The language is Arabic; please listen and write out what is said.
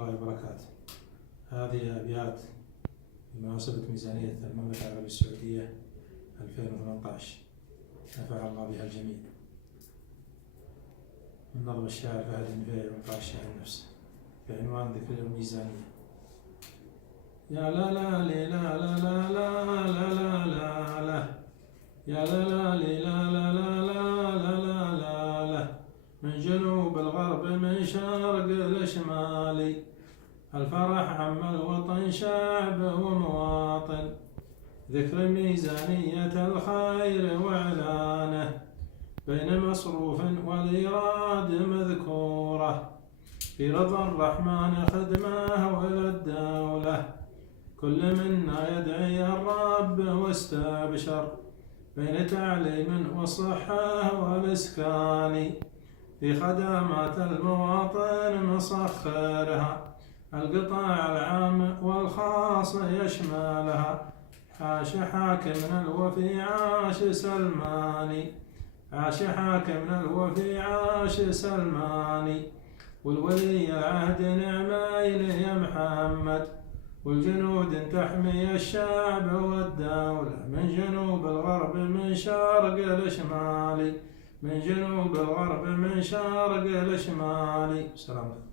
الله وبركاته. هذه أبيات بمناسبة ميزانية المملكة العربية السعودية 2018، نفع الله بها الجميع. من نظم الشاعر فهد النفيعي وقع الشاعر نفسه بعنوان ذكر الميزانية. يا لا لا لي لا لا لا لا لا لا لا لا يا لا لا لي لا لا لا لا لا لا لا لا من جنوب الغرب من شرق لشمالي، الفرح عم الوطن شعب ومواطن، ذكر ميزانية الخير وإعلانه بين مصروف والإيراد مذكورة، في رضا الرحمن خدمه وإلى الدولة، كل منا يدعي الرب واستبشر، بين تعليم والصحة والإسكان، في خدمات المواطن مسخرها، القطاع العام والخاص يشملها، عاش حاكمنا الوفي عاش سلماني، عاش حاكمنا الوفي عاش سلماني، والولي العهد نعمين يا محمد، والجنود تحمي الشعب والدولة، من جنوب الغرب من شرق لشمالي، من جنوب الغرب من شرق لشمالي. السلام عليكم.